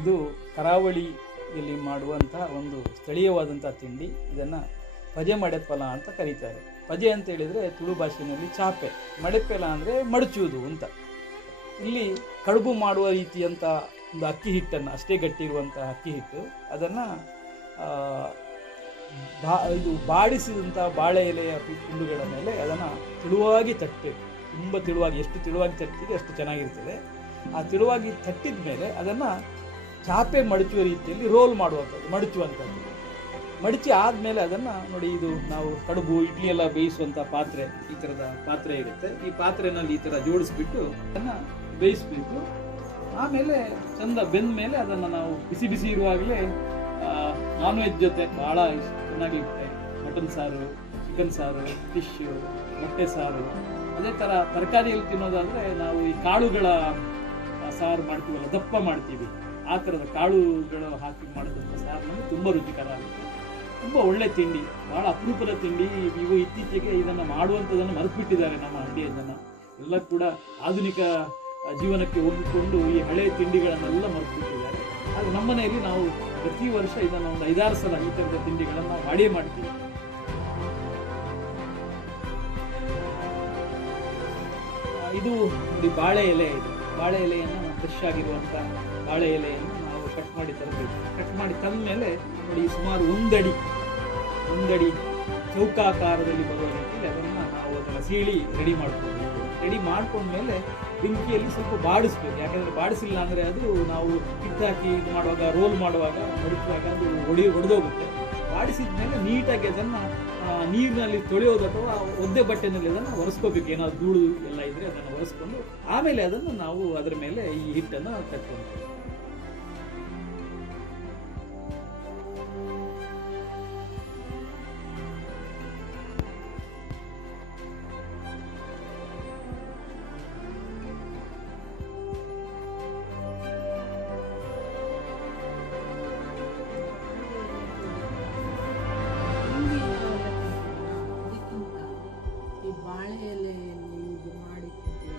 ಇದು ಕರಾವಳಿಯಲ್ಲಿ ಮಾಡುವಂತಹ ಒಂದು ಸ್ಥಳೀಯವಾದಂಥ ತಿಂಡಿ. ಇದನ್ನು ಪಜೆ ಮಡೆಪ್ಪಲ ಅಂತ ಕರೀತಾರೆ. ಪಜೆ ಅಂತ ಹೇಳಿದರೆ ತುಳು ಭಾಷೆಯಲ್ಲಿ ಚಾಪೆ, ಮಡೆಪ್ಪೆಲ ಅಂದರೆ ಮಡಚುವುದು ಅಂತ. ಇಲ್ಲಿ ಕಡುಬು ಮಾಡುವ ರೀತಿಯಂಥ ಒಂದು ಅಕ್ಕಿ ಹಿಟ್ಟನ್ನು, ಅಷ್ಟೇ ಗಟ್ಟಿ ಇರುವಂಥ ಅಕ್ಕಿ ಹಿಟ್ಟು, ಅದನ್ನು ಇದು ಬಾಡಿಸಿದಂಥ ಬಾಳೆ ಎಲೆಯ ತುಂಡುಗಳ ಮೇಲೆ ಅದನ್ನು ತೆಳುವಾಗಿ ತಟ್ಟಬೇಕು. ತುಂಬ ತೆಳುವಾಗಿ, ಎಷ್ಟು ತೆಳುವಾಗಿ ತಟ್ಟಿದೆ ಅಷ್ಟು ಚೆನ್ನಾಗಿರ್ತದೆ. ಆ ತೆಳುವಾಗಿ ತಟ್ಟಿದ ಮೇಲೆ ಅದನ್ನು ಚಾಪೆ ಮಡಚುವ ರೀತಿಯಲ್ಲಿ ರೋಲ್ ಮಾಡುವಂಥದ್ದು, ಮಡಚುವಂಥದ್ದು. ಮಡಚಿ ಆದಮೇಲೆ ಅದನ್ನು ನೋಡಿ, ಇದು ನಾವು ಕಡುಬು ಇಡ್ಲಿ ಎಲ್ಲ ಬೇಯಿಸುವಂಥ ಪಾತ್ರೆ, ಈ ಥರದ ಪಾತ್ರೆ ಇರುತ್ತೆ. ಈ ಪಾತ್ರೆಯಲ್ಲಿ ಈ ಥರ ಜೋಡಿಸ್ಬಿಟ್ಟು ಅದನ್ನು ಬೇಯಿಸಬೇಕು. ಆಮೇಲೆ ಚಂದ ಬೆಂದ ಮೇಲೆ ಅದನ್ನು ನಾವು ಬಿಸಿ ಬಿಸಿ ಇರುವಾಗಲೇ ನಾನ್ ವೆಜ್ ಜೊತೆ ಭಾಳ ಚೆನ್ನಾಗಿರುತ್ತೆ. ಮಟನ್ ಸಾರು, ಚಿಕನ್ ಸಾರು, ಫಿಶ್ಶು, ಮೊಟ್ಟೆ ಸಾರು. ಅದೇ ಥರ ತರಕಾರಿಯಲ್ಲಿ ತಿನ್ನೋದಾದರೆ ನಾವು ಈ ಕಾಳುಗಳ ಸಾರು ಮಾಡ್ತೀವಲ್ಲ, ದಪ್ಪ ಮಾಡ್ತೀವಿ, ಆ ಥರದ ಕಾಳುಗಳು ಹಾಕಿ ಮಾಡಿದಂಥ ಸಾರು ನಮಗೆ ತುಂಬ ರುಚಿಕರ ಆಗುತ್ತೆ. ತುಂಬ ಒಳ್ಳೆ ತಿಂಡಿ, ಭಾಳ ಅಪರೂಪದ ತಿಂಡಿ. ಇವು ಇತ್ತೀಚೆಗೆ ಇದನ್ನು ಮಾಡುವಂಥದ್ದನ್ನು ಮರೆತುಬಿಟ್ಟಿದ್ದಾರೆ ನಮ್ಮ ಹಳ್ಳಿಯ ಜನ ಎಲ್ಲ ಕೂಡ. ಆಧುನಿಕ ಜೀವನಕ್ಕೆ ಹೋಗಿಕೊಂಡು ಈ ಹಳೆಯ ತಿಂಡಿಗಳನ್ನೆಲ್ಲ ಮರೆತುಬಿಟ್ಟಿದ್ದಾರೆ. ಆದರೆ ನಮ್ಮ ಮನೆಯಲ್ಲಿ ನಾವು ಪ್ರತಿ ವರ್ಷ ಇದನ್ನು ಒಂದು 5-6 ಸಲ ಈ ಥರದ ತಿಂಡಿಗಳನ್ನು ನಾವು ಮಾಡಿಯೇ ಮಾಡ್ತೀವಿ. ಇದು ನೋಡಿ, ಬಾಳೆ ಎಲೆ. ಇದು ಬಾಳೆ ಎಲೆಯನ್ನು ಫ್ರೆಶ್ ಆಗಿರುವಂಥ ಬಾಳೆ ಎಲೆಯನ್ನು ನಾವು ಕಟ್ ಮಾಡಿ ತರಬೇಕು. ಕಟ್ ಮಾಡಿ ತಂದ ಮೇಲೆ ನೋಡಿ, ಸುಮಾರು ಒಂದಡಿ ಚೌಕಾಕಾರದಲ್ಲಿ ಬರುವ ರೀತಿಯಲ್ಲಿ ಅದನ್ನು ಸೀಳಿ ರೆಡಿ ಮಾಡ್ಕೊಳ್ಬೇಕು. ರೆಡಿ ಮಾಡ್ಕೊಂಡ್ಮೇಲೆ ಬೆಂಕಿಯಲ್ಲಿ ಸ್ವಲ್ಪ ಬಾಡಿಸ್ಬೇಕು. ಯಾಕಂದರೆ ಬಾಡಿಸಿಲ್ಲ ಅಂದರೆ ಅದು ನಾವು ಹಿಟ್ಟು ಹಾಕಿ ಇದು ಮಾಡುವಾಗ, ರೋಲ್ ಮಾಡುವಾಗ, ಮಡಚುವಾಗ ಅದು ಒಡೆದೋಗುತ್ತೆ. ಬಾಡಿಸಿದ ಮೇಲೆ ನೀಟಾಗಿ ಅದನ್ನು ನೀರಿನಲ್ಲಿ ತೊಳೆಯೋದು ಅಥವಾ ಒದ್ದೆ ಬಟ್ಟೆನಲ್ಲಿ ಅದನ್ನು ಒರೆಸ್ಕೋಬೇಕು. ಏನಾದ್ರು ಧೂಳು ಎಲ್ಲ ಇದ್ದರೆ ಅದನ್ನು ಒರೆಸ್ಕೊಂಡು ಆಮೇಲೆ ಅದನ್ನು ನಾವು ಅದರ ಮೇಲೆ ಈ ಹಿಟ್ಟನ್ನು ತಟ್ಕೊಳ್ತೀವಿ. ಬಾಳೆ ಎಲೆಯಲ್ಲಿ ಇದು ಮಾಡಿ ತಿಂತೀವಿ.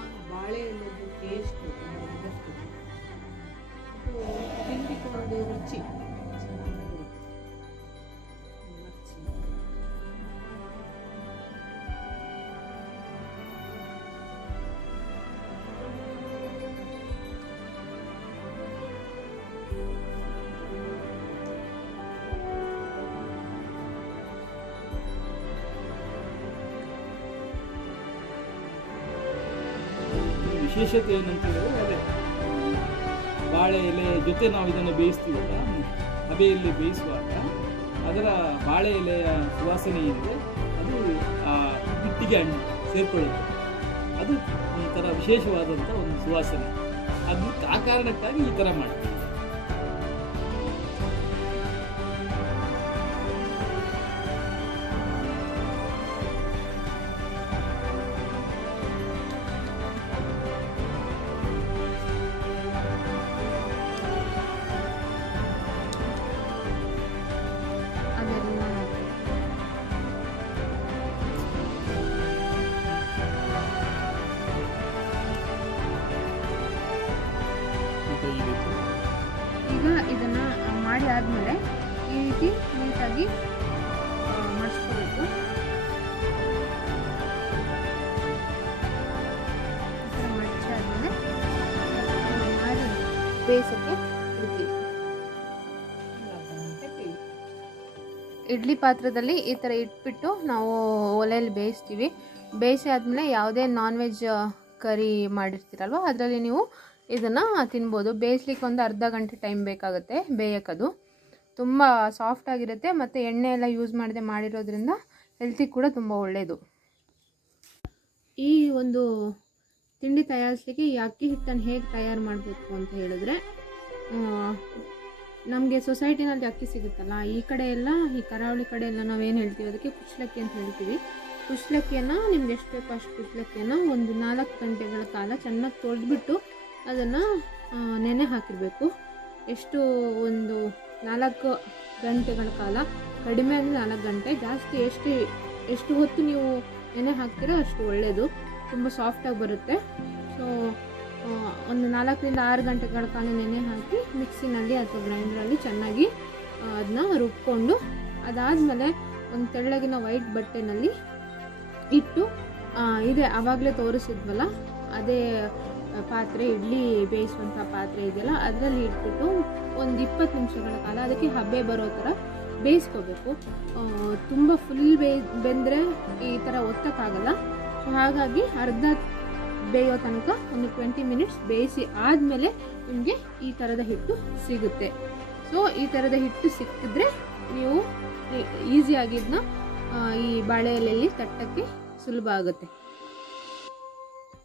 ಆಗ ಬಾಳೆ ಎಲೆದು ಟೇಸ್ಟ್ ಇದಷ್ಟು ತಿಂಡಿಕೊಂಡು ರುಚಿ ಚೆನ್ನಾಗಿರುತ್ತೆ. ವಿಶೇಷತೆ ಏನಂತ ಹೇಳಿದ್ರೆ ಅದೇ ಬಾಳೆ ಎಲೆ ಜೊತೆ ನಾವು ಇದನ್ನು ಬೇಯಿಸ್ತೀವಲ್ಲ, ಹಬೆಯಲ್ಲಿ ಬೇಯಿಸುವಾಗ ಅದರ ಬಾಳೆ ಎಲೆಯ ಸುವಾಸನೆ ಏನಿದೆ ಅದು ಆ ಹಿಟ್ಟಿಗೆ ಸೇರ್ಕೊಳ್ಳುತ್ತೆ. ಅದು ಒಂಥರ ವಿಶೇಷವಾದಂಥ ಒಂದು ಸುವಾಸನೆ. ಅದು ಆ ಕಾರಣಕ್ಕಾಗಿ ಈ ಥರ ಮಾಡ್ತೀವಿ. ಈಗ ಇದನ್ನು ಮಾಡಿ ಆದಮೇಲೆ ಈ ರೀತಿ ನೀಟಾಗಿ ಮಡಿಸ್ಕೋಬೇಕು. ಈ ಥರ ಮಡಿಸಿ ಆದಮೇಲೆ ಮಾಡಿ ಬೇಯಿಸೋಕ್ಕೆ ಇಡ್ತೀವಿ. ಇಡ್ಲಿ ಪಾತ್ರದಲ್ಲಿ ಈ ಥರ ಇಟ್ಬಿಟ್ಟು ನಾವು ಒಲೆಯಲ್ಲಿ ಬೇಯಿಸ್ತೀವಿ. ಬೇಯಿಸಿ ಆದಮೇಲೆ ಯಾವುದೇ ನಾನ್ ವೆಜ್ ಕರಿ ಮಾಡಿರ್ತೀರಲ್ವ ಅದರಲ್ಲಿ ನೀವು ಇದನ್ನು ತಿನ್ಬೋದು. ಬೇಯಿಸ್ಲಿಕ್ಕೆ ಒಂದು ಅರ್ಧ ಗಂಟೆ ಟೈಮ್ ಬೇಕಾಗುತ್ತೆ ಬೇಯೋಕ್ಕದು. ತುಂಬ ಸಾಫ್ಟಾಗಿರುತ್ತೆ ಮತ್ತು ಎಣ್ಣೆ ಎಲ್ಲ ಯೂಸ್ ಮಾಡದೆ ಮಾಡಿರೋದ್ರಿಂದ ಹೆಲ್ತಿಗೆ ಕೂಡ ತುಂಬ ಒಳ್ಳೆಯದು. ಈ ಒಂದು ತಿಂಡಿ ತಯಾರಿಸಲಿಕ್ಕೆ ಈ ಅಕ್ಕಿ ಹಿಟ್ಟನ್ನು ಹೇಗೆ ತಯಾರು ಮಾಡಬೇಕು ಅಂತ ಹೇಳಿದ್ರೆ, ನಮಗೆ ಸೊಸೈಟಿನಲ್ಲಿ ಅಕ್ಕಿ ಸಿಗುತ್ತಲ್ಲ, ಈ ಕಡೆ ಎಲ್ಲ ಈ ಕರಾವಳಿ ಕಡೆ ಎಲ್ಲ ನಾವೇನು ಹೇಳ್ತೀವಿ ಅದಕ್ಕೆ ಕುಚ್ಚಲಕ್ಕಿ ಅಂತ ಹೇಳ್ತೀವಿ. ಕುಚ್ಚಲಕ್ಕಿಯನ್ನು ನಿಮ್ಗೆ ಎಷ್ಟು ಬೇಕೋ ಅಷ್ಟು ಕುಚ್ಚಲಕ್ಕಿಯನ್ನು ಒಂದು 4 ಗಂಟೆಗಳ ಕಾಲ ಚೆನ್ನಾಗಿ ತೊಳೆದ್ಬಿಟ್ಟು ಅದನ್ನು ನೆನೆ ಹಾಕಿರಬೇಕು. ಎಷ್ಟು ಒಂದು 4 ಗಂಟೆಗಳ ಕಾಲ, ಕಡಿಮೆ ಅಂದರೆ 4 ಗಂಟೆ, ಜಾಸ್ತಿ ಎಷ್ಟು ಹೊತ್ತು ನೀವು ನೆನೆ ಹಾಕ್ತೀರೋ ಅಷ್ಟು ಒಳ್ಳೆಯದು. ತುಂಬ ಸಾಫ್ಟಾಗಿ ಬರುತ್ತೆ. ಸೊ ಒಂದು 4 ರಿಂದ 6 ಗಂಟೆಗಳ ಕಾಲ ನೆನೆ ಹಾಕಿ ಮಿಕ್ಸಿನಲ್ಲಿ ಅಥವಾ ಗ್ರೈಂಡ್ರಲ್ಲಿ ಚೆನ್ನಾಗಿ ಅದನ್ನ ರುಬ್ಕೊಂಡು, ಅದಾದಮೇಲೆ ಒಂದು ತೆಳ್ಳಗಿನ ವೈಟ್ ಬಟ್ಟೆನಲ್ಲಿ ಇಟ್ಟು ಇದೆ ಆವಾಗಲೇ ತೋರಿಸಿದ್ವಲ್ಲ ಅದೇ ಪಾತ್ರೆ, ಇಡ್ಲಿ ಬೇಯಿಸುವಂಥ ಪಾತ್ರೆ ಇದೆಯಲ್ಲ ಅದರಲ್ಲಿ ಇಟ್ಬಿಟ್ಟು ಒಂದು 20 ನಿಮಿಷಗಳ ಕಾಲ ಅದಕ್ಕೆ ಹಬೆ ಬರೋ ಥರ ಬೇಯಿಸ್ಕೋಬೇಕು. ತುಂಬ ಫುಲ್ ಬೆಂದರೆ ಈ ಥರ ಒತ್ತಕ್ಕಾಗಲ್ಲ. ಸೊ ಹಾಗಾಗಿ ಅರ್ಧ ಬೇಯೋ ತನಕ ಒಂದು 20 ಮಿನಿಟ್ಸ್ ಬೇಯಿಸಿ ಆದಮೇಲೆ ನಿಮಗೆ ಈ ಥರದ ಹಿಟ್ಟು ಸಿಗುತ್ತೆ. ಸೊ ಈ ಥರದ ಹಿಟ್ಟು ಸಿಕ್ಕಿದ್ರೆ ನೀವು ಈಸಿಯಾಗಿ ಇದನ್ನ ಈ ಬಾಳೆ ಎಲೆಯಲ್ಲಿ ತಟ್ಟಕ್ಕೆ ಸುಲಭ ಆಗುತ್ತೆ.